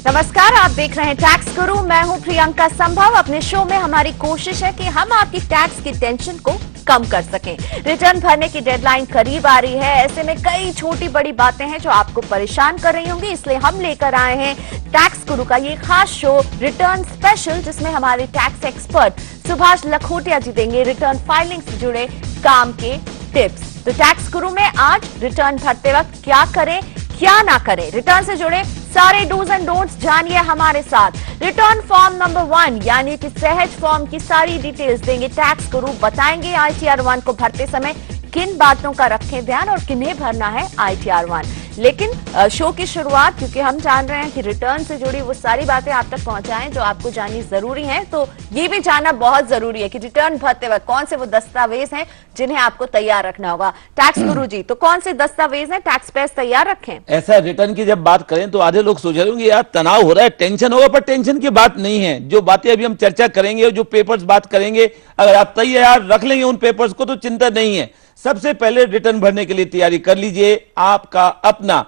नमस्कार, आप देख रहे हैं टैक्स गुरु। मैं हूं प्रियंका संभव। अपने शो में हमारी कोशिश है कि हम आपकी टैक्स की टेंशन को कम कर सकें। रिटर्न भरने की डेडलाइन करीब आ रही है, ऐसे में कई छोटी बड़ी बातें हैं जो आपको परेशान कर रही होंगी, इसलिए हम लेकर आए हैं टैक्स गुरु का ये खास शो रिटर्न स्पेशल, जिसमें हमारे टैक्स एक्सपर्ट सुभाष लखोटिया जी देंगे रिटर्न फाइलिंग से जुड़े काम के टिप्स। तो टैक्स गुरु में आज रिटर्न भरते वक्त क्या करें क्या ना करें, रिटर्न से जुड़े सारे डूज एंड डोंट्स जानिए हमारे साथ। रिटर्न फॉर्म नंबर 1 यानी कि सहज फॉर्म की सारी डिटेल्स देंगे टैक्स गुरु। बताएंगे ITR 1 को भरते समय किन बातों का रखें ध्यान और किन्हें भरना है ITR 1। लेकिन शो की शुरुआत, क्योंकि हम जान रहे हैं कि रिटर्न से जुड़ी वो सारी बातें आप तक पहुंचाएं जो आपको जाननी जरूरी है, तो ये भी जानना बहुत जरूरी है कि रिटर्न भरते वक्त कौन से वो दस्तावेज हैं जिन्हें आपको तैयार रखना होगा। टैक्स गुरु जी, तो कौन से दस्तावेज हैं, टैक्स पेपर्स तैयार रखें? ऐसा रिटर्न की जब बात करें तो आधे लोग सोच रहे होंगे यार तनाव हो रहा है, टेंशन होगा, पर टेंशन की बात नहीं है। जो बातें अभी हम चर्चा करेंगे, जो पेपर्स बात करेंगे, अगर आप तैयार रख लेंगे उन पेपर्स को तो चिंता नहीं है। सबसे पहले रिटर्न भरने के लिए तैयारी कर लीजिए आपका अपना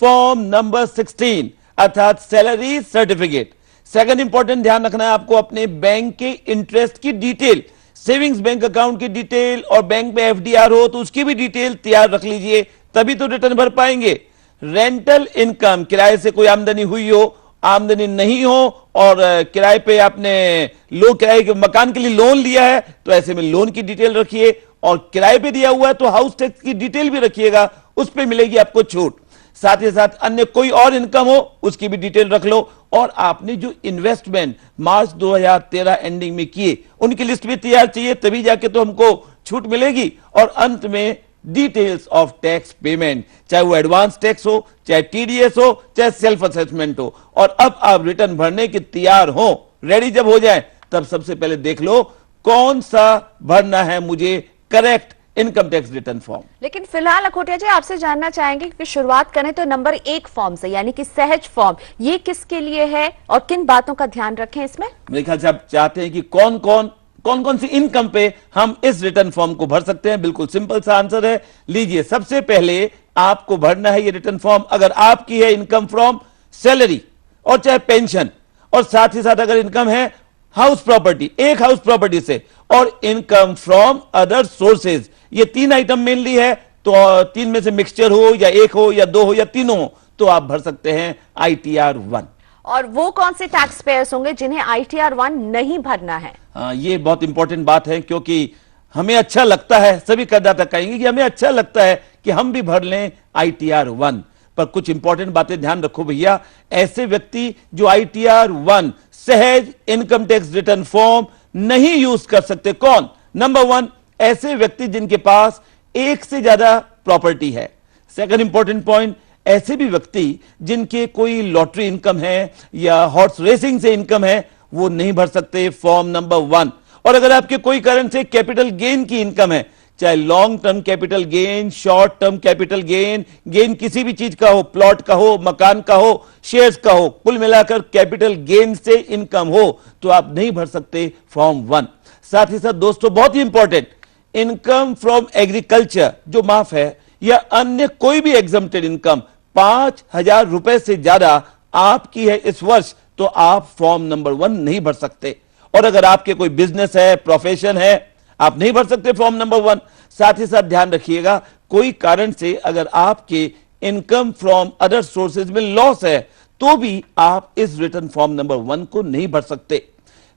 फॉर्म नंबर 16 अर्थात सैलरी सर्टिफिकेट। सेकंड इंपॉर्टेंट ध्यान रखना है आपको अपने बैंक के इंटरेस्ट की डिटेल, सेविंग्स बैंक अकाउंट की डिटेल और बैंक में FDR हो तो उसकी भी डिटेल तैयार रख लीजिए, तभी तो रिटर्न भर पाएंगे। रेंटल इनकम, किराए से कोई आमदनी हुई हो, आमदनी नहीं हो और किराए पे आपने किराए के मकान के लिए लोन लिया है तो ऐसे में लोन की डिटेल रखिए, और किराए पे दिया हुआ है तो हाउस टैक्स की डिटेल भी रखिएगा, उस पे मिलेगी आपको छूट। साथ ही साथ अन्य कोई और इनकम हो उसकी भी डिटेल रख लो, और आपने जो इन्वेस्टमेंट मार्च 2013 एंडिंग में किए उनकी लिस्ट भी तैयार चाहिए, तभी जाके तो हमको छूट मिलेगी। और अंत में डिटेल्स ऑफ टैक्स पेमेंट, चाहे वो एडवांस टैक्स हो, चाहे TDS हो, चाहे सेल्फ असेसमेंट हो। और अब आप रिटर्न भरने के तैयार हो, रेडी जब हो जाए, तब सबसे पहले देख लो कौन सा भरना है मुझे correct income tax return form. लेकिन फिलहाल लखोटिया जी आपसे जानना चाहेंगे कि शुरुआत करें तो नंबर 1 फॉर्म से, यानी कि सहज फॉर्म, ये किसके लिए है और किन बातों का ध्यान रखें इसमें? मेरे ख्याल से आप चाहते हैं कि कौन कौन सी इनकम पे हम इस रिटर्न फॉर्म को भर सकते हैं। बिल्कुल सिंपल सा आंसर है, लीजिए सबसे पहले आपको भरना है ये रिटर्न फॉर्म अगर आपकी है इनकम फ्रॉम सैलरी और चाहे पेंशन, और साथ ही साथ अगर इनकम है हाउस प्रॉपर्टी, एक हाउस प्रॉपर्टी से, और इनकम फ्रॉम अदर सोर्सेज, ये 3 आइटम मेनली है। तो 3 में से मिक्सचर हो या 1 हो या 2 हो या तीनों हो तो आप भर सकते हैं ITR 1। और वो कौन से टैक्स पेयर्स होंगे जिन्हें ITR 1 नहीं भरना है? ये बहुत इंपॉर्टेंट बात है, क्योंकि हमें अच्छा लगता है, सभी करदाता कहेंगे कि हमें अच्छा लगता है कि हम भी भर लें ITR 1, पर कुछ इंपॉर्टेंट बातें ध्यान रखो भैया। ऐसे व्यक्ति जो ITR 1 सहज इनकम टैक्स रिटर्न फॉर्म नहीं यूज कर सकते। कौन? नंबर 1, ऐसे व्यक्ति जिनके पास एक से ज्यादा प्रॉपर्टी है। सेकंड इंपॉर्टेंट पॉइंट, ऐसे भी व्यक्ति जिनके कोई लॉटरी इनकम है या हॉर्स रेसिंग से इनकम है, वो नहीं भर सकते फॉर्म नंबर 1। और अगर आपके कोई कारण से कैपिटल गेन की इनकम है, चाहे long term capital gain, short term capital gain, gain किसी भी चीज का हो, प्लॉट का हो, मकान का हो, शेयर्स का हो, कुल मिलाकर कैपिटल गेन से इनकम हो तो आप नहीं भर सकते फॉर्म 1। साथ ही साथ दोस्तों बहुत ही इंपॉर्टेंट, इनकम फ्रॉम एग्रीकल्चर जो माफ है या अन्य कोई भी एग्जम्प्टेड इनकम 5,000 रुपए से ज्यादा आपकी है इस वर्ष तो आप फॉर्म नंबर 1 नहीं भर सकते। और अगर आपके कोई बिजनेस है, प्रोफेशन है, आप नहीं भर सकते फॉर्म नंबर 1। साथ ही साथ ध्यान रखिएगा कोई कारण से अगर आपके इनकम फ्रॉम अदर सोर्सेज में लॉस है तो भी आप इस रिटर्न फॉर्म नंबर 1 को नहीं भर सकते।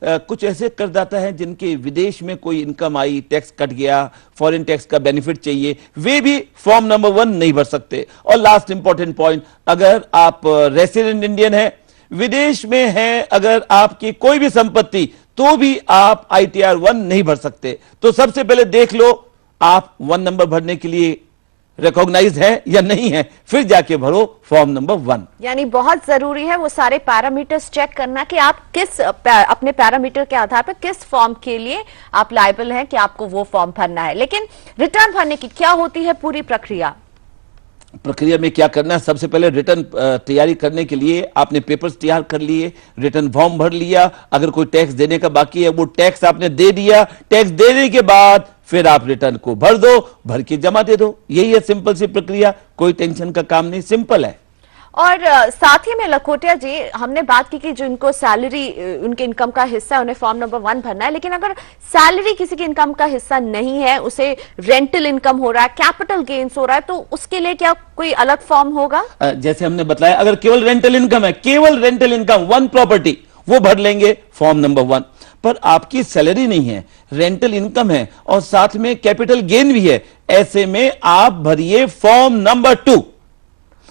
कुछ ऐसे करदाता हैं जिनके विदेश में कोई इनकम आई, टैक्स कट गया, फॉरेन टैक्स का बेनिफिट चाहिए, वे भी फॉर्म नंबर 1 नहीं भर सकते। और लास्ट इंपॉर्टेंट पॉइंट, अगर आप रेसिडेंट इंडियन है, विदेश में है, अगर आपकी कोई भी संपत्ति, तो भी आप ITR 1 नहीं भर सकते। तो सबसे पहले देख लो आप 1 नंबर भरने के लिए रिकॉग्नाइज है या नहीं है, फिर जाके भरो फॉर्म नंबर 1। यानी बहुत जरूरी है वो सारे पैरामीटर्स चेक करना कि आप किस अपने पैरामीटर के आधार पर किस फॉर्म के लिए आप लायबल हैं कि आपको वो फॉर्म भरना है। लेकिन रिटर्न भरने की क्या होती है पूरी प्रक्रिया में क्या करना है? सबसे पहले रिटर्न तैयारी करने के लिए आपने पेपर्स तैयार कर लिए, रिटर्न फॉर्म भर लिया, अगर कोई टैक्स देने का बाकी है वो टैक्स आपने दे दिया, टैक्स देने के बाद फिर आप रिटर्न को भर दो, भर के जमा दे दो। यही है सिंपल सी प्रक्रिया, कोई टेंशन का काम नहीं, सिंपल है। और साथ ही में लखोटिया जी, हमने बात की कि जो इनको सैलरी, उनके इनकम का हिस्सा उन्हें फॉर्म नंबर 1 भरना है, लेकिन अगर सैलरी किसी के इनकम का हिस्सा नहीं है, उसे रेंटल इनकम हो रहा है, कैपिटल गेन्स हो रहा है, तो उसके लिए क्या कोई अलग फॉर्म होगा? जैसे हमने बताया, अगर केवल रेंटल इनकम है, केवल रेंटल इनकम, वन प्रॉपर्टी, वो भर लेंगे फॉर्म नंबर 1। पर आपकी सैलरी नहीं है, रेंटल इनकम है और साथ में कैपिटल गेन भी है, ऐसे में आप भरिए फॉर्म नंबर 2।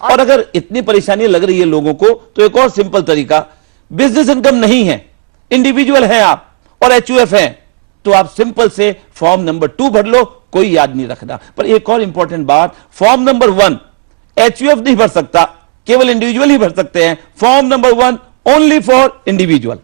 और अगर इतनी परेशानी लग रही है लोगों को, तो एक और सिंपल तरीका, बिजनेस इनकम नहीं है, इंडिविजुअल है आप और एचयूएफ है, तो आप सिंपल से फॉर्म नंबर 2 भर लो, कोई याद नहीं रखना। पर एक और इंपॉर्टेंट बात, फॉर्म नंबर 1 एचयूएफ नहीं भर सकता, केवल इंडिविजुअल ही भर सकते हैं। Form number 1 only for individual.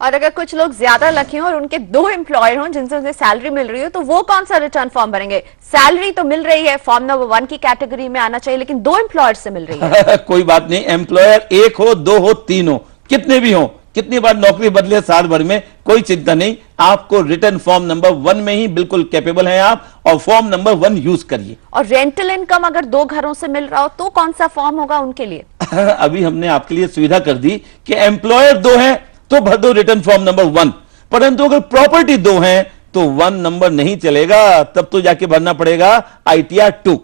और अगर कुछ लोग ज्यादा लकी हों और उनके 2 एम्प्लॉयर हों जिनसे उन्हें सैलरी मिल रही हो, तो वो कौन सा रिटर्न फॉर्म भरेंगे? सैलरी तो मिल रही है, फॉर्म नंबर 1 की कैटेगरी में आना चाहिए, लेकिन 2 एम्प्लॉयर से मिल रही है। कोई बात नहीं, एम्प्लॉयर 1 हो, 2 हो, 3 हो, कितने भी हो, कितनी बार नौकरी बदले साल भर में, कोई चिंता नहीं, आपको रिटर्न फॉर्म नंबर 1 में ही बिल्कुल कैपेबल हैं आप, और फॉर्म नंबर 1 यूज करिए। और रेंटल इनकम अगर 2 घरों से मिल रहा हो, तो कौन सा फॉर्म होगा उनके लिए? अभी हमने आपके लिए सुविधा कर दी कि एम्प्लॉयर 2 हैं तो भर दो रिटर्न फॉर्म नंबर 1, परंतु अगर प्रॉपर्टी 2 हैं तो 1 नंबर नहीं चलेगा, तब तो जाके भरना पड़ेगा ITR 2।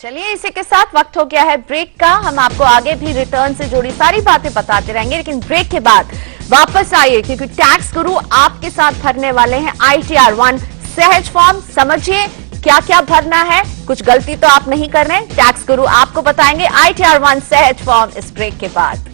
चलिए, इसी के साथ वक्त हो गया है ब्रेक का। हम आपको आगे भी रिटर्न से जुड़ी सारी बातें बताते रहेंगे, लेकिन ब्रेक के बाद वापस आइए, क्योंकि टैक्स गुरु आपके साथ भरने वाले हैं ITR 1 सहज फॉर्म। समझिए क्या क्या भरना है, कुछ गलती तो आप नहीं कर रहे हैं, टैक्स गुरु आपको बताएंगे ITR 1 सहज फॉर्म इस ब्रेक के बाद।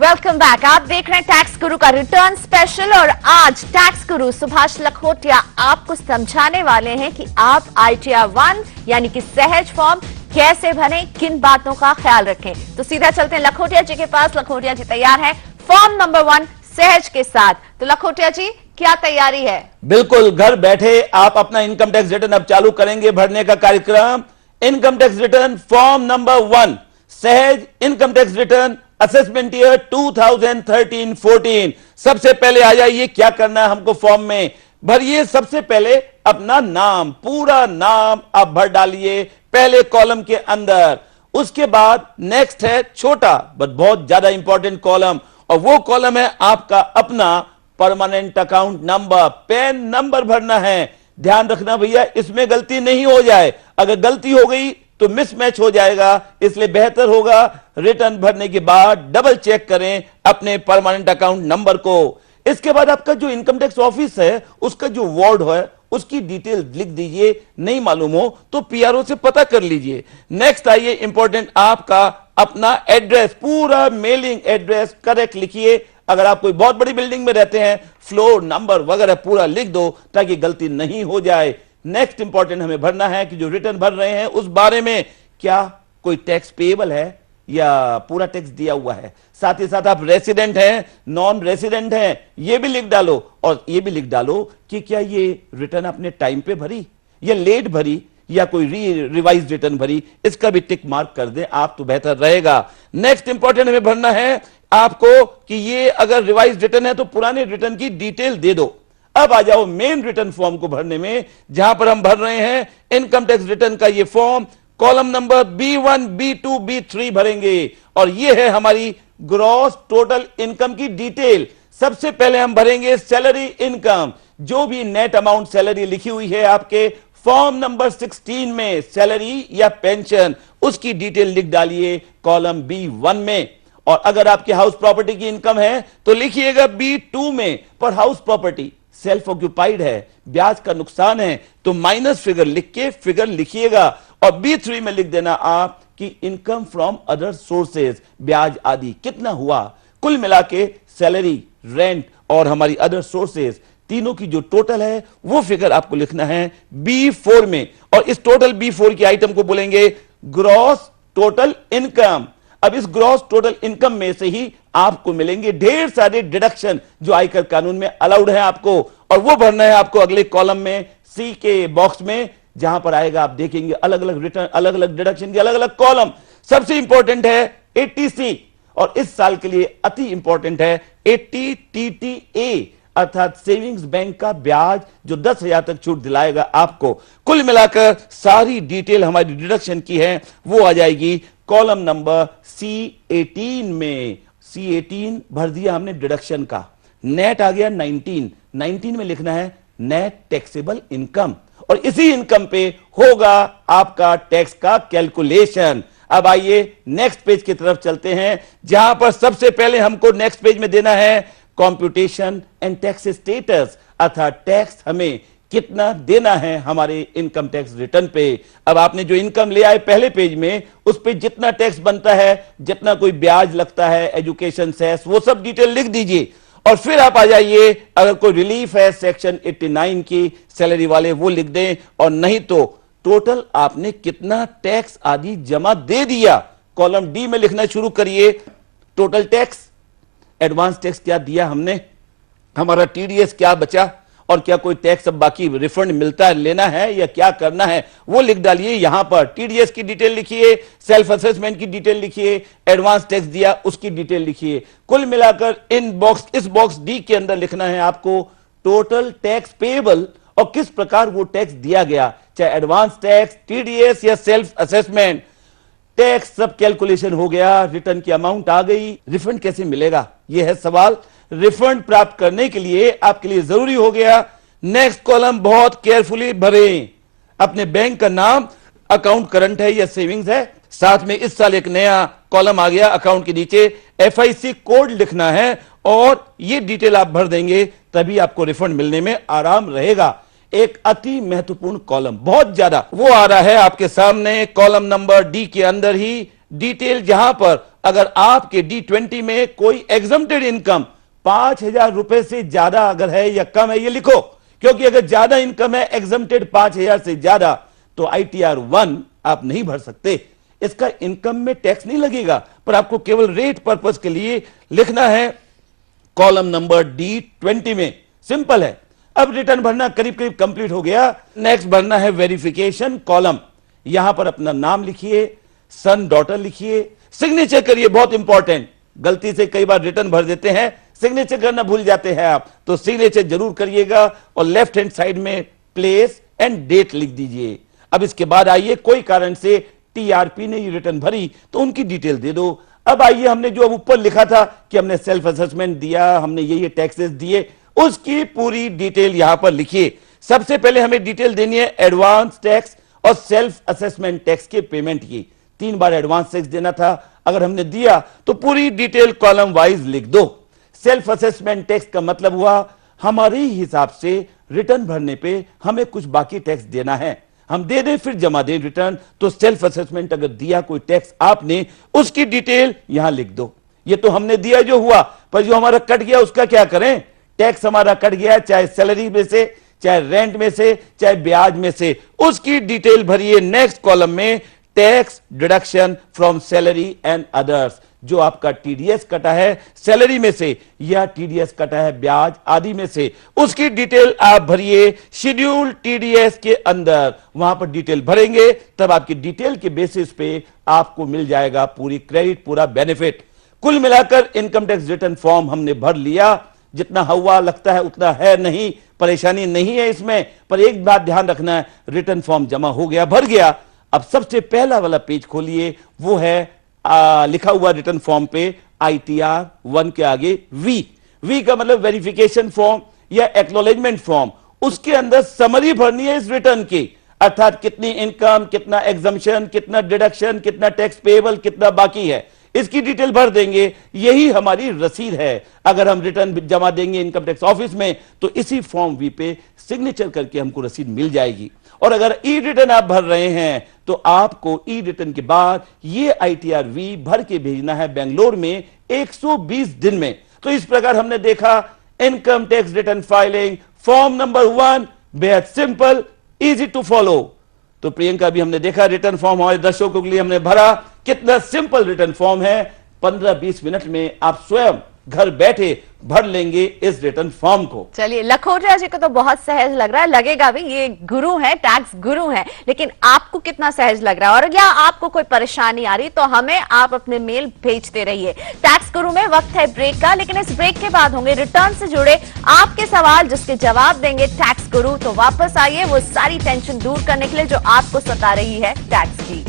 Welcome back. आप देख रहे हैं टैक्स गुरु का रिटर्न स्पेशल, और आज टैक्स गुरु सुभाष लखोटिया आपको समझाने वाले हैं कि आप ITR 1 यानी कि सहज फॉर्म कैसे भरें, किन बातों का ख्याल रखें। तो सीधा चलते हैं लखोटिया जी के पास। लखोटिया जी तैयार हैं फॉर्म नंबर 1 सहज के साथ। तो लखोटिया जी, क्या तैयारी है? बिल्कुल, घर बैठे आप अपना इनकम टैक्स रिटर्न अब चालू करेंगे भरने का कार्यक्रम। Income tax return form number 1 सहज income tax return assessment year 2013-14। सबसे पहले आ जाइए, क्या करना है हमको फॉर्म में भरिए। सबसे पहले अपना नाम, पूरा नाम आप भर डालिए पहले कॉलम के अंदर। उसके बाद नेक्स्ट है छोटा बट बहुत ज्यादा इंपॉर्टेंट कॉलम, और वो कॉलम है आपका अपना permanent account number, pan number भरना है। ध्यान रखना भैया, इसमें गलती नहीं हो जाए, अगर गलती हो गई तो मिसमैच हो जाएगा, इसलिए बेहतर होगा रिटर्न भरने के बाद डबल चेक करें अपने परमानेंट अकाउंट नंबर को। इसके बाद आपका जो इनकम टैक्स ऑफिस है, उसका जो वार्ड है, उसकी डिटेल लिख दीजिए, नहीं मालूम हो तो PRO से पता कर लीजिए। नेक्स्ट आइए इंपॉर्टेंट, आपका अपना एड्रेस, पूरा मेलिंग एड्रेस करेक्ट लिखिए। अगर आप कोई बहुत बड़ी बिल्डिंग में रहते हैं, फ्लोर नंबर वगैरह पूरा लिख दो ताकि गलती नहीं हो जाए। नेक्स्ट इंपॉर्टेंट हमें भरना है कि जो रिटर्न भर रहे हैं उस बारे में क्या कोई टैक्स पेएबल है या पूरा टैक्स दिया हुआ है। साथ ही साथ आप रेसिडेंट हैं, नॉन रेसिडेंट हैं, ये भी लिख डालो, और ये भी लिख डालो कि क्या ये रिटर्न आपने टाइम पे भरी या लेट भरी या कोई रिवाइज रिटर्न भरी, इसका भी टिक मार्क कर दे आप तो बेहतर रहेगा। नेक्स्ट इंपॉर्टेंट हमें भरना है आपको कि ये अगर रिवाइज रिटर्न है तो पुराने रिटर्न की डिटेल दे दो। अब आ जाओ मेन रिटर्न फॉर्म को भरने में, जहां पर हम भर रहे हैं इनकम टैक्स रिटर्न का ये form. Column number B1, B2, B3 भरेंगे, और ये है हमारी ग्रॉस टोटल इनकम की डिटेल। सबसे पहले हम भरेंगे सैलरी इनकम, जो भी नेट अमाउंट सैलरी लिखी हुई है आपके फॉर्म नंबर 16 में, सैलरी या पेंशन, उसकी डिटेल लिख डालिए कॉलम B1 में। और अगर आपके हाउस प्रॉपर्टी की इनकम है तो लिखिएगा B2 में, पर हाउस प्रॉपर्टी सेल्फ ऑक्यूपाइड है, ब्याज का नुकसान है, तो माइनस फिगर लिख के फिगर लिखिएगा। और B3 में लिख देना आप कि इनकम फ्रॉम अदर सोर्सेज, ब्याज आदि कितना हुआ। कुल मिला के सैलरी, रेंट और हमारी अदर सोर्सेज, तीनों की जो टोटल है वो फिगर आपको लिखना है B4 में, और इस टोटल B4 की आइटम को बोलेंगे ग्रॉस टोटल इनकम। अब इस ग्रॉस टोटल इनकम में से ही आपको मिलेंगे ढेर सारे डिडक्शन जो आयकर कानून में अलाउड है आपको, और वो भरना है आपको अगले कॉलम में C के बॉक्स में, जहां पर आएगा आप देखेंगे अलग अलग रिटर्न, अलग अलग डिडक्शन के अलग अलग कॉलम। सबसे इंपॉर्टेंट है 80C, और इस साल के लिए अति इंपॉर्टेंट है 80 TTA। अर्थात सेविंग्स बैंक का ब्याज जो 10,000 तक छूट दिलाएगा आपको। कुल मिलाकर सारी डिटेल हमारी डिडक्शन की है वो आ जाएगी कॉलम नंबर C18 में। C18 भर दिया हमने डिडक्शन का, नेट आ गया 19 में लिखना है नेट टैक्सेबल इनकम, और इसी इनकम पे होगा आपका टैक्स का कैलकुलेशन। अब आइए नेक्स्ट पेज की तरफ चलते हैं, जहां पर सबसे पहले हमको नेक्स्ट पेज में देना है कॉम्प्यूटेशन एंड टैक्स स्टेटस, अर्थात टैक्स हमें कितना देना है हमारे इनकम टैक्स रिटर्न पे। अब आपने जो इनकम ले आए पहले पेज में, उस पे जितना टैक्स बनता है, जितना कोई ब्याज लगता है, एजुकेशन सेस, वो सब डिटेल लिख दीजिए। और फिर आप आ जाइए, अगर कोई रिलीफ है सेक्शन 89 की सैलरी वाले वो लिख दें, और नहीं तो टोटल आपने कितना टैक्स आदि जमा दे दिया, कॉलम डी में लिखना शुरू करिए। टोटल टैक्स, एडवांस टैक्स क्या दिया हमने, हमारा टीडीएस क्या बचा, और क्या कोई टैक्स अब बाकी रिफंड मिलता है, लेना है या क्या करना है, वो लिख डालिए। यहां पर टीडीएस की डिटेल लिखिए, सेल्फ असेसमेंट की डिटेल लिखिए, एडवांस टैक्स दिया उसकी डिटेल लिखिए। कुल मिलाकर इस बॉक्स डी के अंदर लिखना है आपको टोटल टैक्स पेएबल और किस प्रकार वो टैक्स दिया गया, चाहे एडवांस टैक्स, टीडीएस या सेल्फ असेसमेंट। टैक्स सब कैलकुलेशन हो गया, रिटर्न की अमाउंट आ गई, रिफंड कैसे मिलेगा यह है सवाल। रिफंड प्राप्त करने के लिए आपके लिए जरूरी हो गया नेक्स्ट कॉलम बहुत केयरफुली भरें, अपने बैंक का नाम, अकाउंट करंट है या सेविंग्स है, साथ में इस साल एक नया कॉलम आ गया अकाउंट के नीचे एफआईसी कोड लिखना है, और ये डिटेल आप भर देंगे तभी आपको रिफंड मिलने में आराम रहेगा। एक अति महत्वपूर्ण कॉलम बहुत ज्यादा वो आ रहा है आपके सामने कॉलम नंबर डी के अंदर ही डिटेल, जहां पर अगर आपके D20 में कोई एग्जम्प्टेड इनकम 5,000 रुपए से ज्यादा अगर है या कम है, ये लिखो, क्योंकि अगर ज्यादा इनकम है एग्जम्प्टेड 5,000 से ज्यादा तो ITR 1 आप नहीं भर सकते, इसका इनकम में टैक्स नहीं लगेगा, पर आपको केवल रेट पर्पस के लिए लिखना है कॉलम नंबर D20 में। सिंपल है। अब रिटर्न भरना करीब करीब कंप्लीट हो गया। नेक्स्ट भरना है वेरिफिकेशन कॉलम, यहां पर अपना नाम लिखिए, सन डॉटर लिखिए, सिग्नेचर करिए, बहुत इंपॉर्टेंट, गलती से कई बार रिटर्न भर देते हैं, सिग्नेचर करना भूल जाते हैं आप, तो सिग्नेचर जरूर करिएगा, और लेफ्ट हैंड साइड में प्लेस एंड डेट लिख दीजिए। अब इसके बाद आइए, कोई कारण से टीआरपी ने ये रिटर्न भरी तो उनकी डिटेल दे दो। अब आइए, हमने जो अब ऊपर लिखा था कि हमने सेल्फ असेसमेंट दिया, हमने ये टैक्सेस दिए, उसकी पूरी डिटेल यहां पर लिखिए। सबसे पहले हमें डिटेल देनी है एडवांस टैक्स और सेल्फ असेसमेंट टैक्स के पेमेंट की। 3 बार एडवांस टैक्स देना था, अगर हमने दिया तो पूरी डिटेल कॉलम वाइज लिख दो। सेल्फ असेसमेंट टैक्स का मतलब हुआ हमारे हिसाब से रिटर्न भरने पे हमें कुछ बाकी टैक्स देना है, हम दे दें फिर जमा दें रिटर्न, तो सेल्फ असेसमेंट अगर दिया कोई टैक्स आपने, उसकी डिटेल यहां लिख दो। ये तो हमने दिया जो हुआ, पर जो हमारा कट गया उसका क्या करें, टैक्स हमारा कट गया, चाहे सैलरी में से, चाहे रेंट में से, चाहे ब्याज में से, उसकी डिटेल भरिए नेक्स्ट कॉलम में, tax deduction from salary and others. जो आपका टीडीएस कटा है सैलरी में से या टीडीएस कटा है ब्याज आदि में से, उसकी डिटेल आप भरिए शेड्यूल टीडीएस के अंदर, वहां पर डिटेल भरेंगे, तब आपकी डिटेल के बेसिस पे आपको मिल जाएगा पूरी क्रेडिट, पूरा बेनिफिट। कुल मिलाकर इनकम टैक्स रिटर्न फॉर्म हमने भर लिया, जितना हवा लगता है उतना है नहीं, परेशानी नहीं है इसमें, पर एक बात ध्यान रखना है, रिटर्न फॉर्म जमा हो गया, भर गया। अब सबसे पहला वाला पेज खोलिए, वो है लिखा हुआ रिटर्न फॉर्म पे ITR 1 के आगे वी का मतलब वेरिफिकेशन फॉर्म या एक्नॉलेजमेंट फॉर्म, उसके अंदर समरी भरनी है इस रिटर्न की, अर्थात कितनी इनकम, कितना एग्जम्पशन, कितना डिडक्शन, कितना टैक्स पेएबल, कितना बाकी है, इसकी डिटेल भर देंगे। यही हमारी रसीद है। अगर हम रिटर्न जमा देंगे इनकम टैक्स ऑफिस में तो इसी फॉर्म वी पे सिग्नेचर करके हमको रसीद मिल जाएगी। और अगर ई रिटर्न आप भर रहे हैं तो आपको ई रिटर्न के बाद ये ITR V भर के भेजना है बेंगलोर में 120 दिन में। तो इस प्रकार हमने देखा income tax return filing form number 1, बेहद सिंपल, इजी टू फॉलो। तो प्रियंका भी हमने देखा रिटर्न फॉर्म हमारे दर्शकों के लिए हमने भरा, कितना सिंपल रिटर्न फॉर्म है, 15-20 मिनट में आप स्वयं घर बैठे भर लेंगे इस रिटर्न फॉर्म को। चलिए, लखोटिया जी को तो बहुत सहज लग रहा है, लगेगा भी, ये गुरु है, टैक्स गुरु है, लेकिन आपको कितना सहज लग रहा है? और या आपको कोई परेशानी आ रही तो हमें आप अपने मेल भेजते रहिए। टैक्स गुरु में वक्त है ब्रेक का, लेकिन इस ब्रेक के बाद होंगे रिटर्न से जुड़े आपके सवाल जिसके जवाब देंगे टैक्स गुरु। तो वापस आइए वो सारी टेंशन दूर करने के लिए जो आपको सता रही है टैक्स की।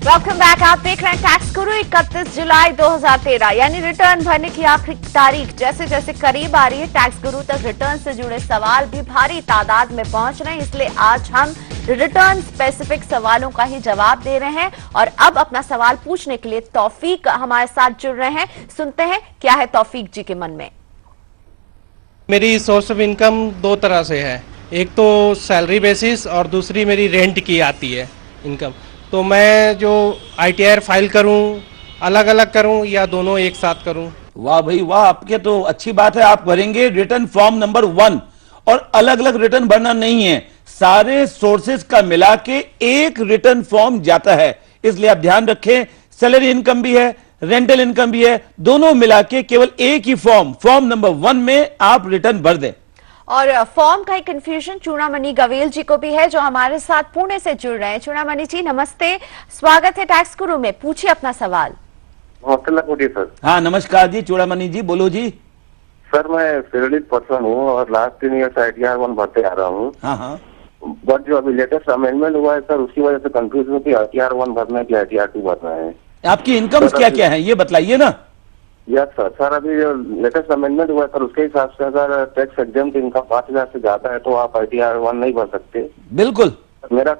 Welcome back. आप देख रहे हैं टैक्स गुरु। 31 जुलाई 2013 यानी रिटर्न भरने की आखिरी तारीख जैसे जैसे करीब आ रही है, टैक्स गुरु तक रिटर्न से जुड़े सवाल भी भारी तादाद में पहुंच रहे हैं। इसलिए आज हम रिटर्न स्पेसिफिक सवालों का ही जवाब दे रहे हैं और अब अपना सवाल पूछने के लिए तौफीक हमारे साथ जुड़ रहे हैं। सुनते हैं क्या है तौफीक जी के मन में। मेरी सोर्स ऑफ इनकम दो तरह से है, एक तो सैलरी बेसिस और दूसरी मेरी रेंट की आती है इनकम। तो मैं जो ITR फाइल करूं, अलग अलग करूं या दोनों एक साथ करूं? वाह भाई वाह, आपके तो अच्छी बात है। आप भरेंगे रिटर्न फॉर्म नंबर 1 और अलग अलग रिटर्न भरना नहीं है, सारे सोर्सेज का मिला के एक रिटर्न फॉर्म जाता है। इसलिए आप ध्यान रखें, सैलरी इनकम भी है, रेंटल इनकम भी है, दोनों मिला के केवल एक ही फॉर्म नंबर 1 में आप रिटर्न भर दें। और फॉर्म का ही कंफ्यूजन चूड़ामणि गवेल जी को भी है जो हमारे साथ पुणे से जुड़ रहे हैं। चूड़ामणि जी नमस्ते, स्वागत है टैक्स गुरु में, पूछिए अपना सवाल। सर हाँ नमस्कार जी, चूड़ामणि जी बोलो जी। सर मैं सिविल पर्सन हूँ और लास्ट 3 ईयर से ITR 1 भरते आ रहा हूँ। हाँ, बट जो अभी लेटेस्ट अमेंडमेंट हुआ है सर, उसकी वजह से कंफ्यूज हूँ कि ITR 1 भरना है कि ITR 2 भरना है। आपकी इनकम क्या क्या है ये बताइए ना। यस सर अभी जो लेटेस्ट अमेंडमेंट हुआ है सर, उसके हिसाब से अगर टैक्स एग्जाम्प्ट इनकम 5,000 से ज्यादा है तो आप ITR 1 नहीं भर सकते। बिल्कुल। मेरा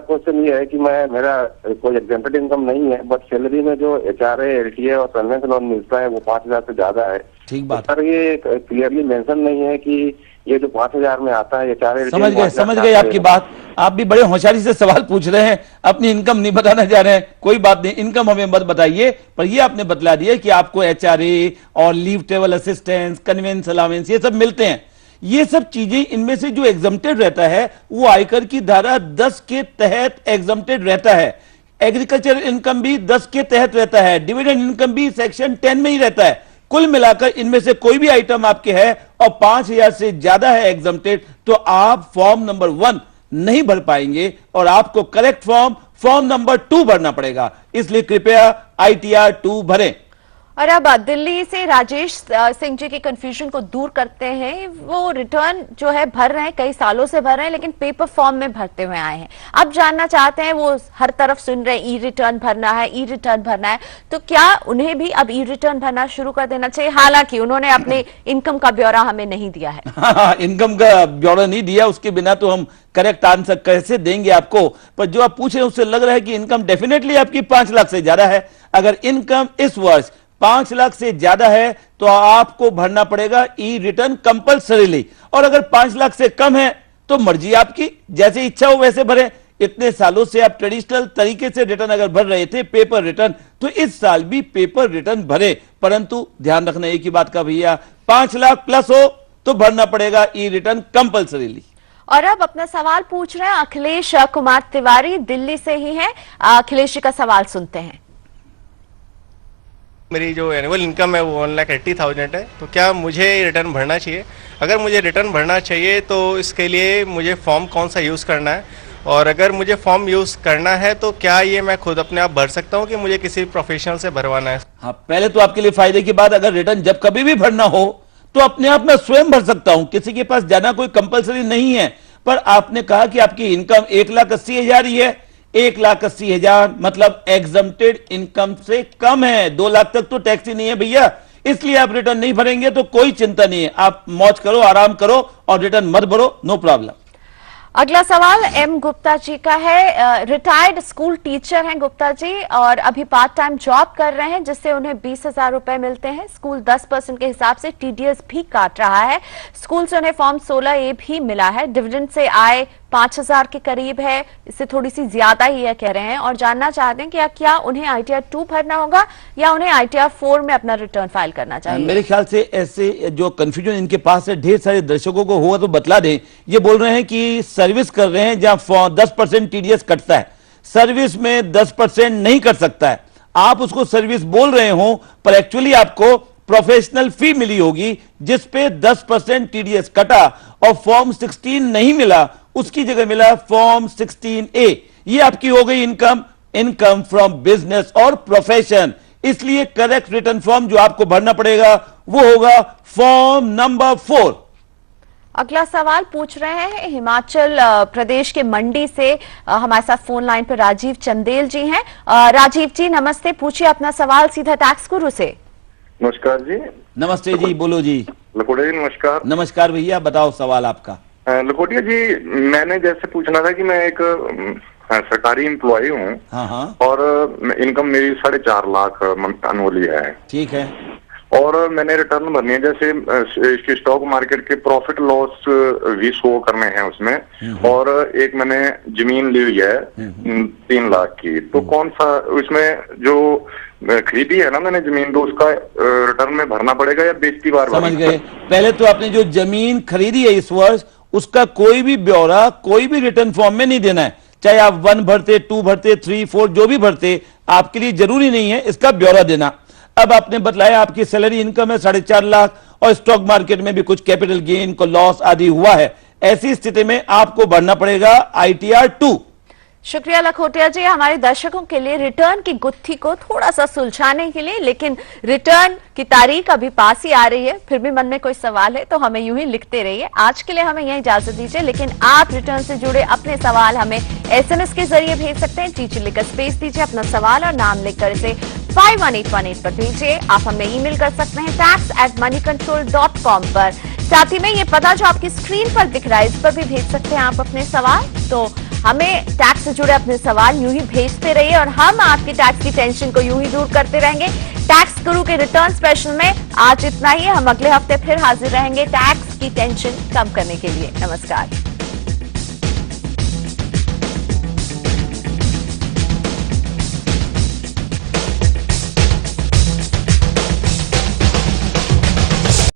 क्वेश्चन ये है कि मेरा कोई एग्जाम्प्टेड इनकम नहीं है, बट सैलरी में जो HRA, LTA और कन्वेंस लोन मिलता है वो 5,000 से ज्यादा है। ठीक बात। सर ये क्लियरली मेंशन नहीं है कि ये जो 5,000 में आता है HRA, समझ गए आपकी बात। आप भी बड़े होशियारी से सवाल पूछ रहे हैं, अपनी इनकम नहीं बताना चाह रहे हैं। कोई बात नहीं, इनकम हमें मत बताइए, पर ये आपने बतला दिया कि आपको HRA और leave table assistance, convince allowance ये सब मिलते हैं। ये सब चीजें, इनमें से जो एग्जम्प्टेड रहता है वो आयकर की धारा 10 के तहत एग्जम्प्टेड रहता है। एग्रीकल्चर इनकम भी 10 के तहत रहता है, डिविडेंड इनकम भी सेक्शन 10 में ही रहता है। कुल मिलाकर इनमें से कोई भी आइटम आपके है और 5,000 से ज्यादा है एग्जम्प्टेड, तो आप फॉर्म नंबर 1 नहीं भर पाएंगे और आपको करेक्ट फॉर्म नंबर 2 भरना पड़ेगा। इसलिए कृपया ITR 2 भरें। और अब दिल्ली से राजेश सिंह जी के कंफ्यूजन को दूर करते हैं। वो रिटर्न जो है भर रहे हैं, कई सालों से भर रहे हैं, लेकिन पेपर फॉर्म में भरते हुए आए हैं। अब जानना चाहते हैं, वो हर तरफ सुन रहे हैं ई रिटर्न भरना है, ई रिटर्न भरना है, तो क्या उन्हें भी अब ई रिटर्न भरना शुरू कर देना चाहिए? हालांकि उन्होंने अपने इनकम का ब्यौरा हमें नहीं दिया है। हाँ, इनकम का ब्यौरा नहीं दिया, उसके बिना तो हम करेक्ट आंसर कैसे देंगे आपको। पर जो आप पूछ रहे हैं उससे लग रहा है कि इनकम डेफिनेटली आपकी 5 लाख से ज्यादा है। अगर इनकम इस वर्ष 5 लाख से ज्यादा है तो आपको भरना पड़ेगा ई रिटर्न कंपल्सरीली, और अगर 5 लाख से कम है तो मर्जी आपकी, जैसे इच्छा हो वैसे भरें। इतने सालों से आप ट्रेडिशनल तरीके से रिटर्न अगर भर रहे थे, पेपर रिटर्न, तो इस साल भी पेपर रिटर्न भरे। परंतु ध्यान रखना एक ही बात का भैया, 5 लाख प्लस हो तो भरना पड़ेगा ई रिटर्न कंपल्सरीली। और अब अपना सवाल पूछ रहे हैं अखिलेश कुमार तिवारी, दिल्ली से ही हैं। अखिलेश जी का सवाल सुनते हैं। मेरी जो एनुअल इनकम है वो 1,80,000 है, तो क्या मुझे रिटर्न भरना चाहिए? अगर मुझे रिटर्न भरना चाहिए तो इसके लिए मुझे फॉर्म कौन सा यूज़ करना है? और अगर मुझे फॉर्म यूज़ करना है तो क्या ये मैं खुद अपने आप भर सकता हूँ कि मुझे किसी प्रोफेशनल से भरवाना है? हाँ, पहले तो आपके लिए फायदे की बात, अगर रिटर्न जब कभी भी भरना हो तो अपने आप में स्वयं भर सकता हूं, किसी के पास जाना कोई कंपलसरी नहीं है। पर आपने कहा कि आपकी इनकम 1,80,000 ही है, 1,80,000 मतलब एग्जम्प्टेड इनकम से कम है। 2 लाख तक तो टैक्स ही नहीं है भैया, इसलिए आप रिटर्न नहीं भरेंगे तो कोई चिंता नहीं है, आप मौज करो, आराम करो और रिटर्न मत भरो, नो प्रॉब्लम। अगला सवाल एम गुप्ता जी का है। रिटायर्ड स्कूल टीचर हैं गुप्ता जी और अभी पार्ट टाइम जॉब कर रहे हैं जिससे उन्हें 20,000 रुपए मिलते हैं। स्कूल 10% के हिसाब से TDS भी काट रहा है। स्कूल से उन्हें फॉर्म 16A भी मिला है। डिविडेंड से आय 5,000 के करीब है, इससे थोड़ी सी ज्यादा ही है कह रहे हैं, और जानना चाहते हैं कि क्या उन्हें ITR 2 भरना होगा या उन्हें ITR 4 में अपना रिटर्न फाइल करना चाहिए। मेरे ख्याल से ऐसे जो कंफ्यूजन इनके पास है, ढेर सारे दर्शकों को होगा तो बतला दें। ये बोल रहे हैं कि सर्विस कर रहे हैं जहां 10% TDS कटता है, सर्विस में 10% नहीं कट सकता है। आप उसको सर्विस बोल रहे हो पर एक्चुअली आपको प्रोफेशनल फी मिली होगी जिसपे 10% TDS कटा और फॉर्म 16 नहीं मिला, उसकी जगह मिला फॉर्म 16A। ये आपकी हो गई इनकम फ्रॉम बिजनेस और प्रोफेशन। इसलिए करेक्ट रिटर्न फॉर्म जो आपको भरना पड़ेगा वो होगा फॉर्म नंबर 4। अगला सवाल पूछ रहे हैं हिमाचल प्रदेश के मंडी से, हमारे साथ फोन लाइन पर राजीव चंदेल जी हैं। राजीव जी नमस्ते, पूछिए अपना सवाल सीधा टैक्स गुरु से। नमस्कार जी। नमस्ते जी, बोलो जी। लकोटिया जी नमस्कार। नमस्कार भैया, बताओ सवाल आपका। लकोटिया जी, मैंने जैसे पूछना था कि मैं एक सरकारी एम्प्लॉय हूँ। हाँ। और इनकम मेरी 4.5 लाख अनुअली है। ठीक है। और मैंने रिटर्न भरनी है, जैसे इसके स्टॉक मार्केट के प्रॉफिट लॉस भी शो करने हैं उसमें। और एक मैंने जमीन ली हुई है 3 लाख की, तो कौन सा उसमें जो खरीदी है ना मैंने जमीन, तो उसका रिटर्न में भरना पड़ेगा या बेचती बार? समझ गए। पहले तो आपने जो जमीन खरीदी है इस वर्ष, उसका कोई भी ब्यौरा कोई भी रिटर्न फॉर्म में नहीं देना है। चाहे आप 1 भरते, 2 भरते, 3, 4 जो भी भरते, आपके लिए जरूरी नहीं है इसका ब्यौरा देना। अब आपने बतलाया आपकी सैलरी इनकम है 4.5 लाख और स्टॉक मार्केट में भी कुछ कैपिटल गेन को लॉस आदि हुआ है। ऐसी स्थिति में आपको भरना पड़ेगा ITR 2। शुक्रिया लखोटिया जी, हमारे दर्शकों के लिए रिटर्न की गुत्थी को थोड़ा सा सुलझाने के लिए, लेकिन रिटर्न की तारीख अभी पास ही आ रही है, फिर भी मन में कोई सवाल है तो हमें यूं ही लिखते रहिए। आज के लिए हमें यह इजाजत दीजिए, लेकिन आप रिटर्न से जुड़े अपने सवाल हमें SMS के जरिए भेज सकते हैं। टीचर लिखकर स्पेस दीजिए, अपना सवाल और नाम लिखकर इसे 51818 पर भेजिए। आप हमें ईमेल कर सकते हैं tax@moneycontrol.com पर। साथ ही में ये पता जो आपकी स्क्रीन पर दिख रहा है, इस पर भी भेज सकते हैं आप अपने सवाल। तो हमें टैक्स से जुड़े अपने सवाल यूं ही भेजते रहिए और हम आपकी टैक्स की टेंशन को यूं ही दूर करते रहेंगे। टैक्स गुरु के रिटर्न स्पेशल में आज इतना ही। हम अगले हफ्ते फिर हाजिर रहेंगे टैक्स की टेंशन कम करने के लिए। नमस्कार।